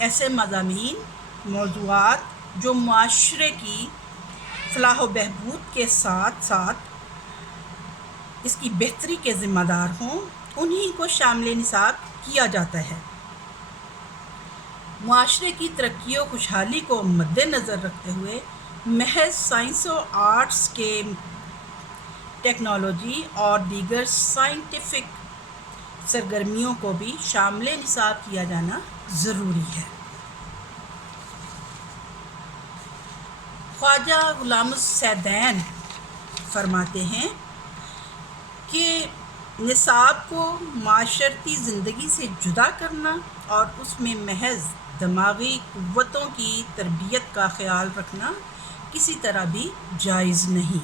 ایسے مضامین موضوعات جو معاشرے کی فلاح و بہبود کے ساتھ ساتھ اس کی بہتری کے ذمہ دار ہوں انہی کو شامل نصاب کیا جاتا ہے۔ معاشرے کی ترقی و خوشحالی کو مد نظر رکھتے ہوئے محض سائنس و آرٹس کے ٹیکنالوجی اور دیگر سائنٹیفک سرگرمیوں کو بھی شامل نصاب کیا جانا ضروری ہے۔ خواجہ غلام السیدین فرماتے ہیں کہ نصاب کو معاشرتی زندگی سے جدا کرنا اور اس میں محض دماغی قوتوں کی تربیت کا خیال رکھنا کسی طرح بھی جائز نہیں۔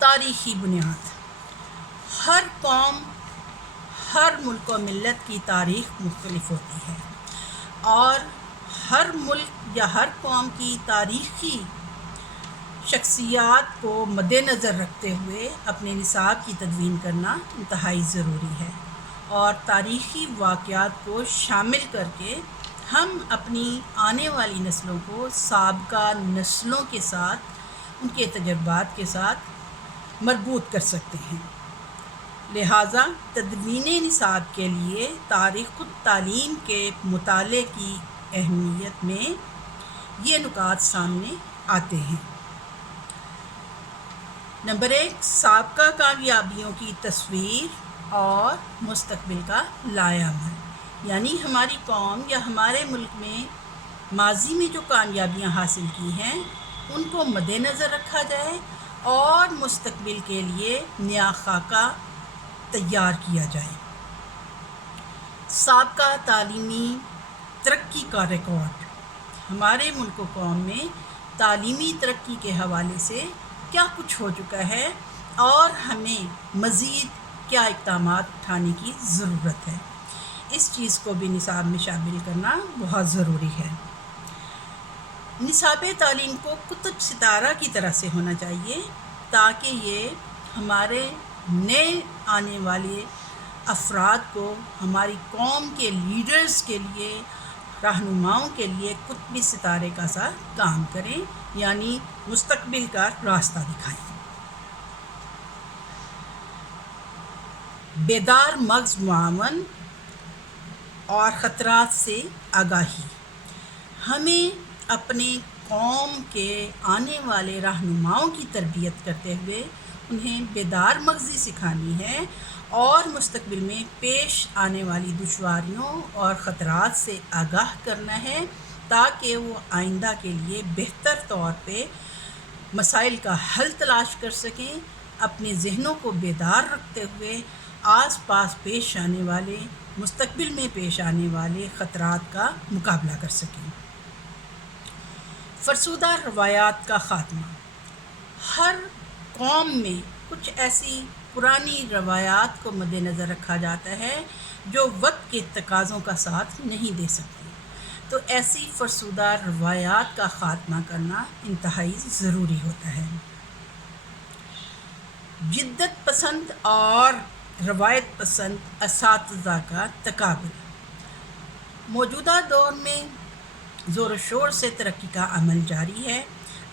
تاریخی بنیاد: ہر قوم، ہر ملک و ملت کی تاریخ مختلف ہوتی ہے اور ہر ملک یا ہر قوم کی تاریخی شخصیات کو مد نظر رکھتے ہوئے اپنے نصاب کی تدوین کرنا انتہائی ضروری ہے، اور تاریخی واقعات کو شامل کر کے ہم اپنی آنے والی نسلوں کو سابقہ نسلوں کے ساتھ ان کے تجربات کے ساتھ مربوط کر سکتے ہیں۔ لہٰذا تدوین نصاب کے لیے تاریخ التعلیم کے مطالعے کی اہمیت میں یہ نکات سامنے آتے ہیں۔ نمبر 1، سابقہ کامیابیوں کی تصویر اور مستقبل کا لائحہ عمل، یعنی ہماری قوم یا ہمارے ملک میں ماضی میں جو کامیابیاں حاصل کی ہیں ان کو مد نظر رکھا جائے اور مستقبل کے لیے نیا خاکہ تیار کیا جائے۔ سابقہ تعلیمی ترقی کا ریکارڈ: ہمارے ملک و قوم میں تعلیمی ترقی کے حوالے سے کیا کچھ ہو چکا ہے اور ہمیں مزید کیا اقدامات اٹھانے کی ضرورت ہے، اس چیز کو بھی نصاب میں شامل کرنا بہت ضروری ہے۔ نصاب تعلیم کو قطب ستارہ کی طرح سے ہونا چاہیے تاکہ یہ ہمارے نئے آنے والے افراد کو ہماری قوم کے لیڈرز کے لیے، رہنماؤں کے لیے قطبی ستارے کا سا کام کریں، یعنی مستقبل کا راستہ دکھائیں۔ بیدار مغز معاون اور خطرات سے آگاہی: ہمیں اپنے قوم کے آنے والے رہنماؤں کی تربیت کرتے ہوئے انہیں بیدار مغزی سکھانی ہے اور مستقبل میں پیش آنے والی دشواریوں اور خطرات سے آگاہ کرنا ہے تاکہ وہ آئندہ کے لیے بہتر طور پہ مسائل کا حل تلاش کر سکیں، اپنے ذہنوں کو بیدار رکھتے ہوئے آس پاس پیش آنے والے، مستقبل میں پیش آنے والے خطرات کا مقابلہ کر سکیں۔ فرسودہ روایات کا خاتمہ: ہر قوم میں کچھ ایسی پرانی روایات کو مد نظر رکھا جاتا ہے جو وقت کے تقاضوں کا ساتھ نہیں دے سکتی، تو ایسی فرسودہ روایات کا خاتمہ کرنا انتہائی ضروری ہوتا ہے۔ جدت پسند اور روایت پسند اساتذہ کا تقابل: موجودہ دور میں زور و شور سے ترقی کا عمل جاری ہے،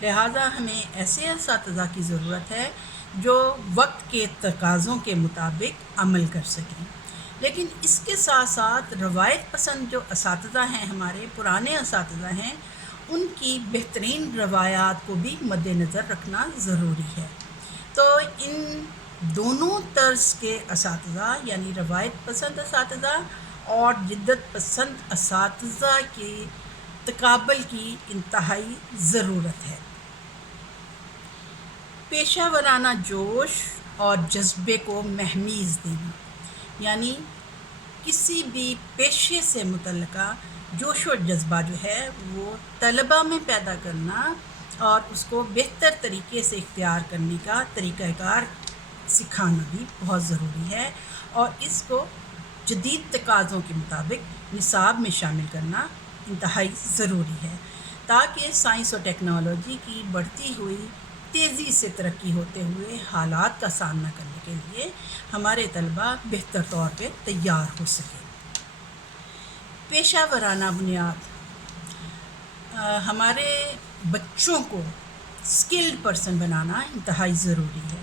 لہٰذا ہمیں ایسے اساتذہ کی ضرورت ہے جو وقت کے تقاضوں کے مطابق عمل کر سکیں، لیکن اس کے ساتھ ساتھ روایت پسند جو اساتذہ ہیں، ہمارے پرانے اساتذہ ہیں، ان کی بہترین روایات کو بھی مد نظر رکھنا ضروری ہے۔ تو ان دونوں طرز کے اساتذہ یعنی روایت پسند اساتذہ اور جدت پسند اساتذہ کے تقابل کی انتہائی ضرورت ہے۔ پیشہ ورانہ جوش اور جذبے کو مہمیز دینا، یعنی کسی بھی پیشے سے متعلقہ جوش و جذبہ جو ہے وہ طلباء میں پیدا کرنا اور اس کو بہتر طریقے سے اختیار کرنے کا طریقہ کار سکھانا بھی بہت ضروری ہے، اور اس کو جدید تقاضوں کے مطابق نصاب میں شامل کرنا انتہائی ضروری ہے تاکہ سائنس و ٹیکنالوجی کی بڑھتی ہوئی تیزی سے ترقی ہوتے ہوئے حالات کا سامنا کرنے کے لیے ہمارے طلباء بہتر طور پہ تیار ہو سکیں۔ پیشہ ورانہ بنیاد ہمارے بچوں کو اسکلڈ پرسن بنانا انتہائی ضروری ہے۔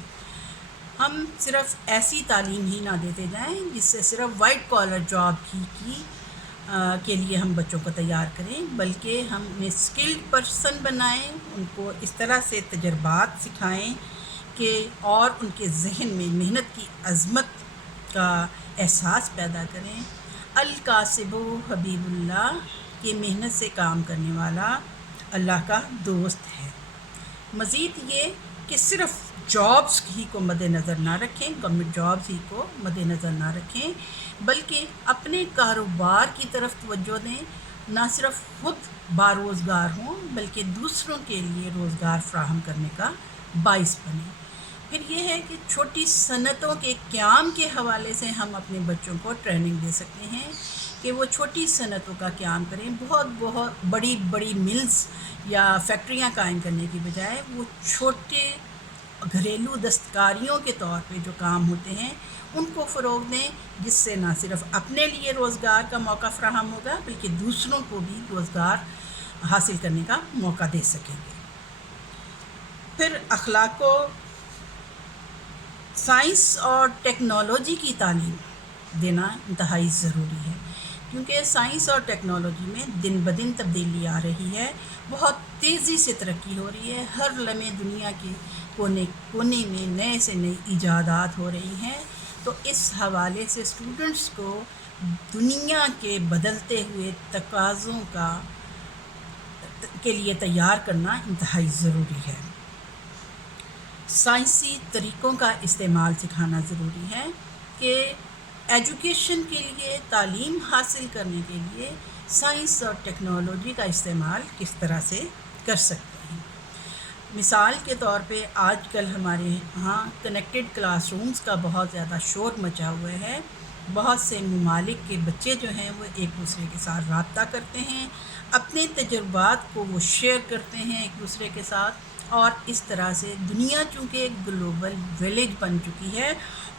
ہم صرف ایسی تعلیم ہی نہ دیتے جائیں جس سے صرف وائٹ کالر جاب کے لیے ہم بچوں کو تیار کریں، بلکہ ہم انہیں اسکلڈ پرسن بنائیں، ان کو اس طرح سے تجربات سکھائیں کہ اور ان کے ذہن میں محنت کی عظمت کا احساس پیدا کریں۔ الکاسب حبیب اللہ، کہ محنت سے کام کرنے والا اللہ کا دوست ہے۔ مزید یہ کہ صرف جابس ہی کو مد نظر نہ رکھیں، گورنمنٹ جابس ہی کو مد نظر نہ رکھیں، بلکہ اپنے کاروبار کی طرف توجہ دیں، نہ صرف خود باروزگار ہوں بلکہ دوسروں کے لیے روزگار فراہم کرنے کا باعث بنیں۔ پھر یہ ہے کہ چھوٹی صنعتوں کے قیام کے حوالے سے ہم اپنے بچوں کو ٹریننگ دے سکتے ہیں کہ وہ چھوٹی صنعتوں کا قیام کریں۔ بہت بڑی ملز یا فیکٹریاں قائم کرنے کی بجائے وہ چھوٹے گھریلو دستکاریوں کے طور پہ جو کام ہوتے ہیں ان کو فروغ دیں، جس سے نہ صرف اپنے لیے روزگار کا موقع فراہم ہوگا بلکہ دوسروں کو بھی روزگار حاصل کرنے کا موقع دے سکیں گے۔ پھر اخلاق و سائنس اور ٹیکنالوجی کی تعلیم دینا انتہائی ضروری ہے، کیونکہ سائنس اور ٹیکنالوجی میں دن بدن تبدیلی آ رہی ہے، بہت تیزی سے ترقی ہو رہی ہے، ہر لمحے دنیا کے کونے کونے میں نئے سے نئی ایجادات ہو رہی ہیں۔ تو اس حوالے سے اسٹوڈنٹس کو دنیا کے بدلتے ہوئے تقاضوں کے لیے تیار کرنا انتہائی ضروری ہے۔ سائنسی طریقوں کا استعمال سکھانا ضروری ہے کہ ایجوکیشن کے لیے، تعلیم حاصل کرنے کے لیے سائنس اور ٹیکنالوجی کا استعمال کس طرح سے کر سکتے ہیں۔ مثال کے طور پہ آج کل ہمارے ہاں کنیکٹڈ کلاس رومز کا بہت زیادہ شور مچا ہوا ہے۔ بہت سے ممالک کے بچے جو ہیں وہ ایک دوسرے کے ساتھ رابطہ کرتے ہیں، اپنے تجربات کو وہ شیئر کرتے ہیں ایک دوسرے کے ساتھ، اور اس طرح سے دنیا چونکہ ایک گلوبل ویلیج بن چکی ہے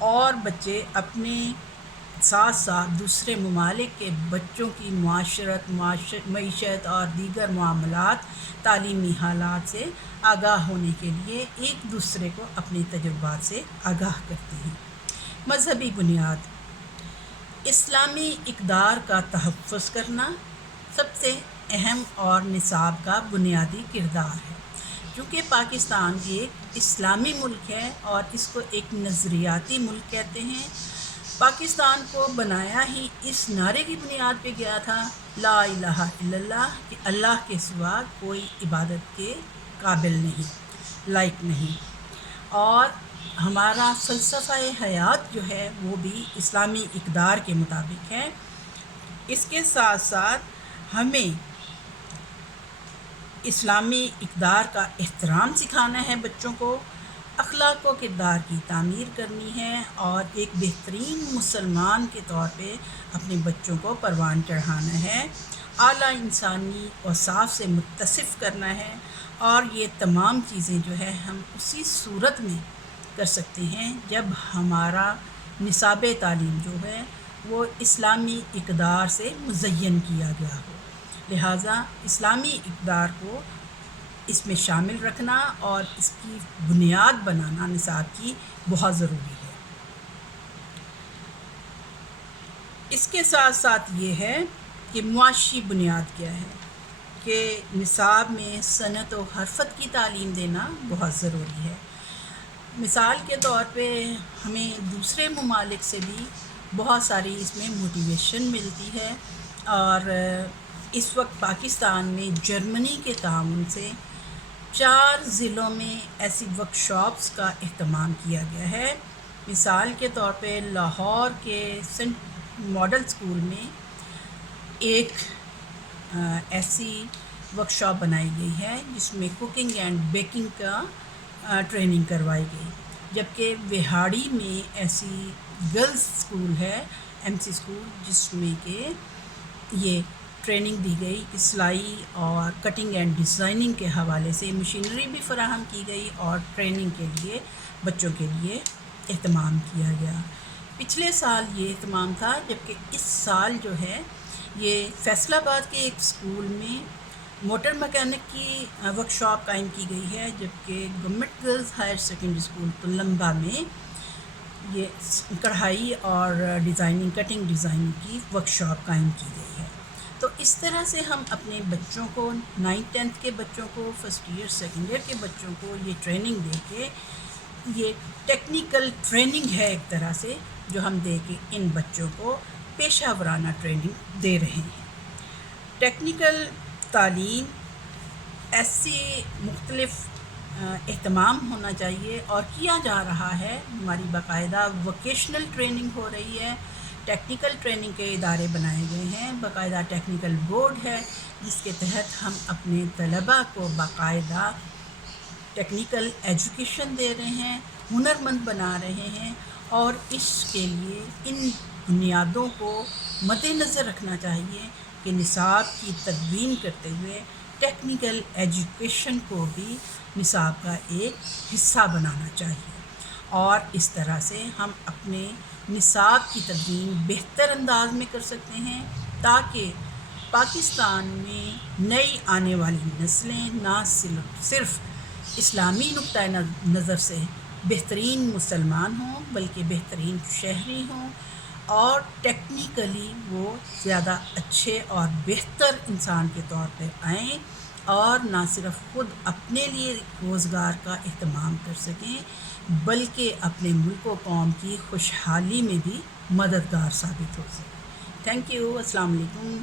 اور بچے اپنے ساتھ ساتھ دوسرے ممالک کے بچوں کی معیشت اور دیگر معاملات، تعلیمی حالات سے آگاہ ہونے کے لیے ایک دوسرے کو اپنے تجربات سے آگاہ کرتے ہیں۔ مذہبی بنیاد، اسلامی اقدار کا تحفظ کرنا سب سے اہم اور نصاب کا بنیادی کردار ہے۔ چونکہ پاکستان ایک اسلامی ملک ہے اور اس کو ایک نظریاتی ملک کہتے ہیں، پاکستان کو بنایا ہی اس نعرے کی بنیاد پہ گیا تھا، لا الہ الا اللہ، کہ اللہ کے سوا کوئی عبادت کے قابل نہیں، لائق نہیں، اور ہمارا فلسفہ حیات جو ہے وہ بھی اسلامی اقدار کے مطابق ہے۔ اس کے ساتھ ساتھ ہمیں اسلامی اقدار کا احترام سکھانا ہے، بچوں کو اخلاق و کردار کی تعمیر کرنی ہے اور ایک بہترین مسلمان کے طور پہ اپنے بچوں کو پروان چڑھانا ہے، اعلیٰ انسانی اوصاف سے متصف کرنا ہے، اور یہ تمام چیزیں جو ہے ہم اسی صورت میں کر سکتے ہیں جب ہمارا نصاب تعلیم جو ہے وہ اسلامی اقدار سے مزین کیا گیا ہو۔ لہٰذا اسلامی اقدار کو اس میں شامل رکھنا اور اس کی بنیاد بنانا نصاب کی بہت ضروری ہے۔ اس کے ساتھ ساتھ یہ ہے کہ معاشی بنیاد کیا ہے، کہ نصاب میں صنعت و حرفت کی تعلیم دینا بہت ضروری ہے۔ مثال کے طور پہ ہمیں دوسرے ممالک سے بھی بہت ساری اس میں موٹیویشن ملتی ہے، اور اس وقت پاکستان میں جرمنی کے تعاون سے 4 ضلعوں میں ایسی ورکشاپس کا اہتمام کیا گیا ہے۔ مثال کے طور پہ لاہور کے سینٹ ماڈل اسکول میں ایک ایسی ورکشاپ بنائی گئی ہے جس میں کوکنگ اینڈ بیکنگ کا ٹریننگ کروائی گئی، جبکہ وہاڑی میں ایسی گرلز اسکول ہے، ایم سی اسکول، جس میں کہ یہ ٹریننگ دی گئی کہ سلائی اور کٹنگ اینڈ ڈیزائننگ کے حوالے سے مشینری بھی فراہم کی گئی اور ٹریننگ کے لیے بچوں کے لیے اہتمام کیا گیا۔ پچھلے سال یہ اہتمام تھا، جبکہ اس سال جو ہے یہ فیصل آباد کے ایک اسکول میں موٹر مکینک کی ورکشاپ قائم کی گئی ہے، جبکہ government girls higher secondary school Tulamba میں یہ کڑھائی اور کٹنگ ڈیزائننگ کی ورکشاپ قائم کی گئی ہے۔ تو اس طرح سے ہم اپنے بچوں کو 9th-10th کے بچوں کو، فرسٹ ایئر سیکنڈ ایئر کے بچوں کو یہ ٹریننگ دے کے، یہ ٹیکنیکل ٹریننگ ہے ایک طرح سے جو ہم دے کے ان بچوں کو پیشہ ورانہ ٹریننگ دے رہے ہیں۔ ٹیکنیکل تعلیم ایسی مختلف اہتمام ہونا چاہیے اور کیا جا رہا ہے، ہماری باقاعدہ ووکیشنل ٹریننگ ہو رہی ہے، ٹیکنیکل ٹریننگ کے ادارے بنائے گئے ہیں، باقاعدہ ٹیکنیکل بورڈ ہے جس کے تحت ہم اپنے طلباء کو باقاعدہ ٹیکنیکل ایجوکیشن دے رہے ہیں، ہنرمند بنا رہے ہیں، اور اس کے لیے ان بنیادوں کو مد نظر رکھنا چاہیے کہ نصاب کی تدوین کرتے ہوئے ٹیکنیکل ایجوکیشن کو بھی نصاب کا ایک حصہ بنانا چاہیے، اور اس طرح سے ہم اپنے نصاب کی تدوین بہتر انداز میں کر سکتے ہیں تاکہ پاکستان میں نئی آنے والی نسلیں نہ صرف اسلامی نقطۂ نظر سے بہترین مسلمان ہوں بلکہ بہترین شہری ہوں، اور ٹیکنیکلی وہ زیادہ اچھے اور بہتر انسان کے طور پہ آئیں، اور نہ صرف خود اپنے لیے روزگار کا اہتمام کر سکیں بلکہ اپنے ملک و قوم کی خوشحالی میں بھی مددگار ثابت ہو سکیں۔ تھینک یو، السلام علیکم۔